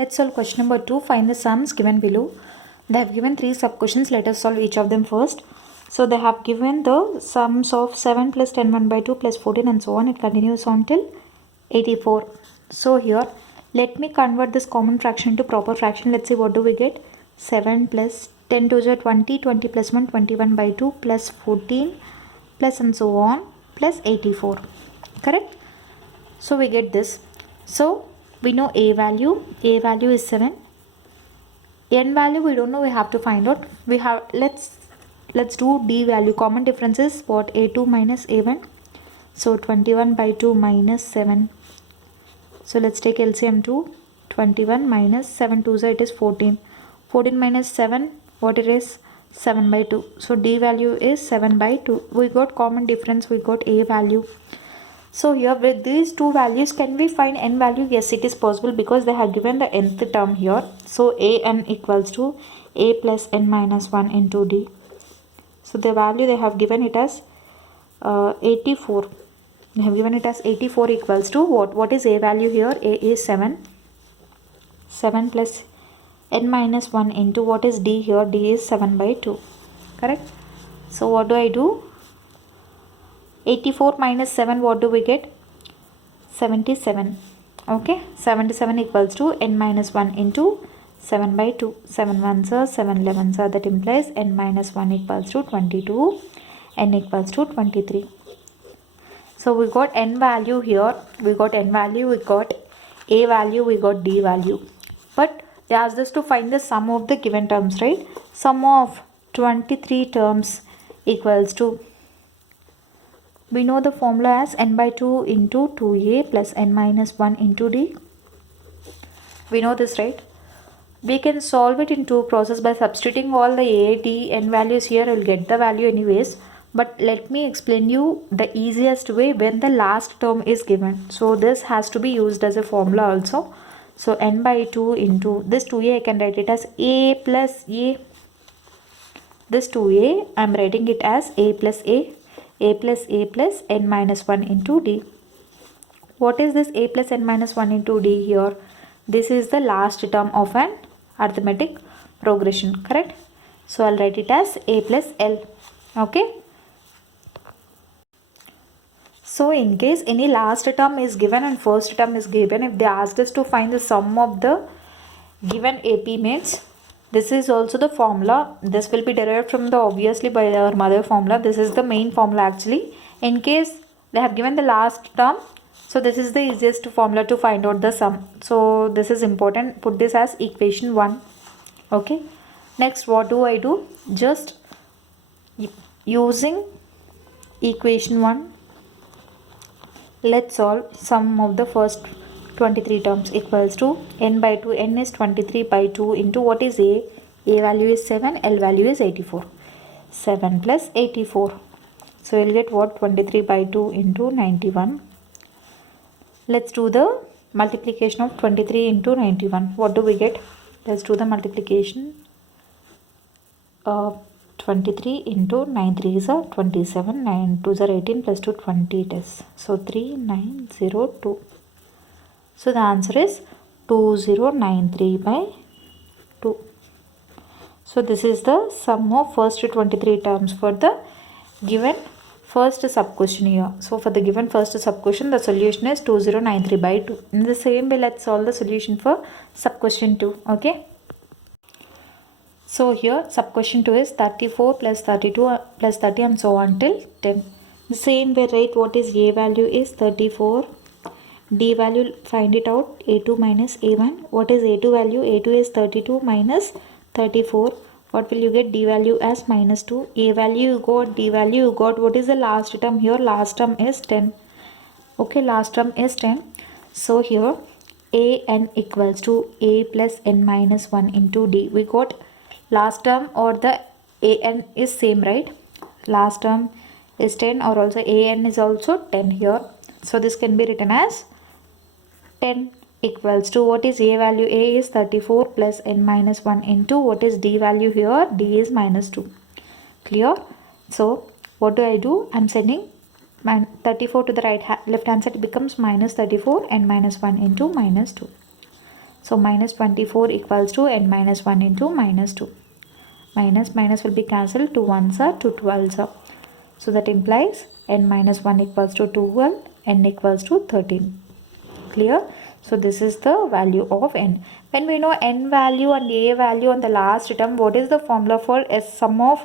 Let's solve question number 2. Find the sums given below. They have given 3 sub questions. Let us solve each of them first. So they have given the sums of 7 plus 10 1 by 2 plus 14 and so on. It continues on till 84. So here let me convert this common fraction into proper fraction. Let's see what do we get. 7 plus 10 to the 20, 20 plus 1, 21 by 2 plus 14 plus and so on plus 84. Correct? So we get this. So we know a value is 7. N value we don't know, we have to find out. We have let's do d value. Common difference is what? A2 minus a1. So 21 by 2 minus 7. So let's take LCM to 21 minus 7 2 it is 14. 14 minus 7, what it is? 7 by 2. So d value is 7 by 2. We got common difference, we got a value. So here with these two values, can we find n value? Yes, it is possible because they have given the nth term here. So an equals to a plus n minus 1 into d. So the value they have given it as 84. They have given it as 84 equals to what? What is a value here? A is 7. 7 plus n minus 1 into what is d here? D is 7 by 2. Correct? So what do I do? 84 minus 7, what do we get? 77. Okay, 77 equals to n minus 1 into 7 by 2. 7 1s are 7 11s are, that implies n minus 1 equals to 22, n equals to 23. So we got n value here, we got n value, we got a value, we got d value. But they asked us to find the sum of the given terms, right? Sum of 23 terms equals to, we know the formula as n by 2 into 2a plus n minus 1 into d. We know this, right? We can solve it in two processes by substituting all the a, d, n values here. We'll get the value anyways. But let me explain you the easiest way when the last term is given. So this has to be used as a formula also. So n by 2 into this 2a, I can write it as a plus a. This 2a, I am writing it as a plus n minus 1 into d. What is this a plus n minus 1 into d here? This is the last term of an arithmetic progression, correct? So I'll write it as a plus l. Okay. So in case any last term is given and first term is given, if they asked us to find the sum of the given AP means, this is also the formula. This will be derived from the obviously by our mother formula. This is the main formula actually. In case they have given the last term, so this is the easiest formula to find out the sum. So this is important. Put this as equation 1. Okay. Next, what do I do? Just using equation 1, let's solve sum of the first 23 terms equals to n by 2. N is 23 by 2 into what is a? A value is 7, L value is 84. 7 plus 84. So we'll get what? 23 by 2 into 91. Let's do the multiplication of 23 into 91. What do we get? Let's do the multiplication. 23 into 9 3 is 27, 9 2 are 18 plus 2 20 it is. So 3902. So the answer is 2093 by 2. So this is the sum of first 23 terms for the given first sub question here. So for the given first sub question, the solution is 2093 by 2. In the same way, let's solve the solution for sub question 2. Okay. So here sub question 2 is 34 plus 32 plus 30 and so on till 10. The same way, right? What is a value is 34. D value, find it out. A2 minus A1. What is A2 value? A2 is 32 minus 34. What will you get? D value as minus 2. A value you got, D value you got. What is the last term here? Last term is 10. Okay, last term is 10. So here an equals to a plus n minus 1 into d. We got last term or the an is same, right? Last term is 10 or also an is also 10 here. So this can be written as 10 equals to what is a value? A is 34 plus n minus 1 into what is d value here? D is minus 2. Clear? So what do I do? I'm sending 34 to the left hand side, it becomes minus 34 n minus 1 into minus 2. So minus 24 equals to n minus 1 into minus 2. Minus minus will be cancelled. 2 1s are 2 12s are. So that implies n minus 1 equals to 12, n equals to 13. Clear? So this is the value of n. When we know n value and a value on the last term, what is the formula for s sum of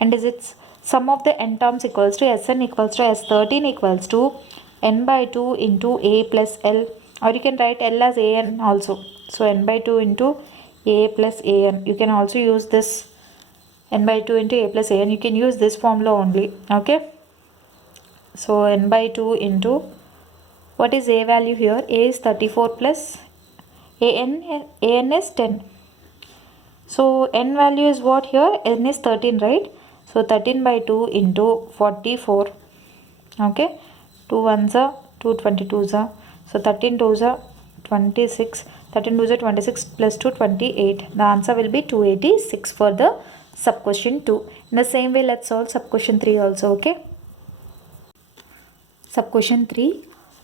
n digits? Sum of the n terms equals to Sn equals to S13 equals to n by 2 into a plus l, or you can write l as an also. So n by 2 into a plus an. You can also use this n by 2 into a plus an. You can use this formula only. Okay. So n by 2 into, what is a value here? A is 34 plus an is 10. So n value is what here? N is 13, right? So 13 by 2 into 44. Okay. 2 1s are 2 22s are. So 13 2s are 26. 13 2s are 26 plus 2 28. The answer will be 286 for the sub question 2. In the same way, let's solve sub question 3 also. Okay. Sub question 3,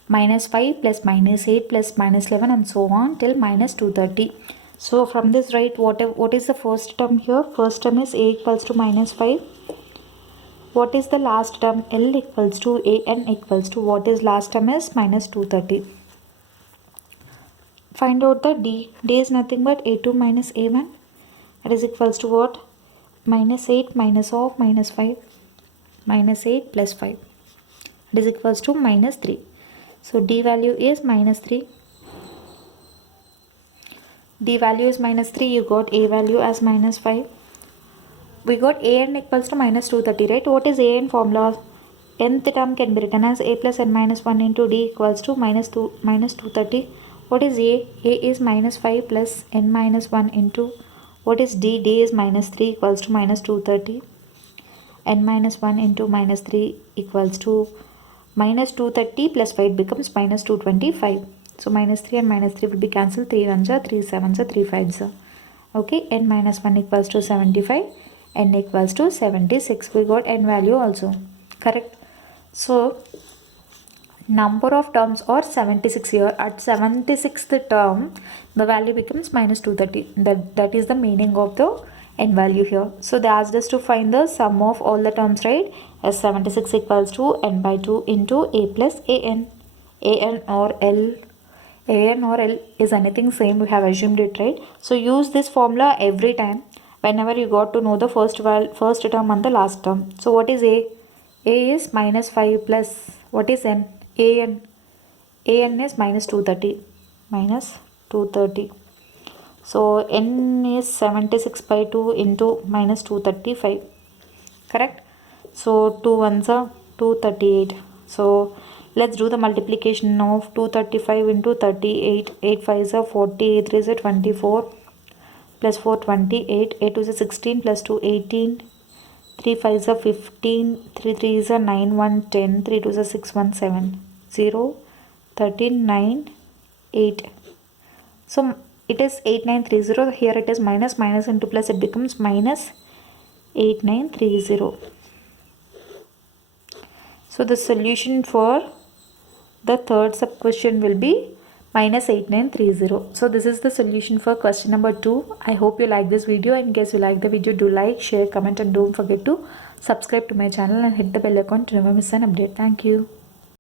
minus 5 plus minus 8 plus minus 11 and so on till minus 230. So from this, right, what is the first term here? First term is a equals to minus 5. What is the last term? L equals to an equals to, what is last term is minus 230. Find out the d. D is nothing but a2 minus a1. That is equals to what? Minus 8 minus of minus 5. Minus 8 plus 5. It is equals to minus 3. So d value is minus 3. D value is minus 3. You got a value as minus 5. We got an equals to minus 230, right? What is an formula? Nth term can be written as a plus n minus 1 into d equals to minus 230. What is a? A is minus 5 plus n minus 1 into, what is d? D is minus 3 equals to minus 230. N minus 1 into minus 3 equals to minus 230 plus 5 becomes minus 225. So minus 3 and minus 3 will be cancelled. 3 1s are 3 7s are 3 5s are. Okay. N minus 1 equals to 75. N equals to 76. We got n value also. Correct. So number of terms are 76 here. At 76th term, the value becomes minus 230. That is the meaning of the n value here. So they asked us to find the sum of all the terms, right? As 76 equals to n by 2 into a plus an. An or L. An or L is anything same. We have assumed it, right? So use this formula every time whenever you got to know the first term and the last term. So what is a? A is minus 5 plus, what is n? An. An is minus 230. Minus 230. So n is 76 by 2 into minus 235. Correct? So 2 1s are 238. So let's do the multiplication of 235 into 38. 8 5s are 40. 8 3s are 24. Plus 4 28. 8 2s are 16 plus 2 18. 3 5s are 15. 3 3s are 9 1 10. 3 2s are 6 1 7 0 13 9 8. So it is 8930. Here it is minus into plus. It becomes minus 8930. So the solution for the third sub question will be minus 8930. So this is the solution for question number 2. I hope you like this video. In case you like the video, do like, share, comment and don't forget to subscribe to my channel and hit the bell icon to never miss an update. Thank you.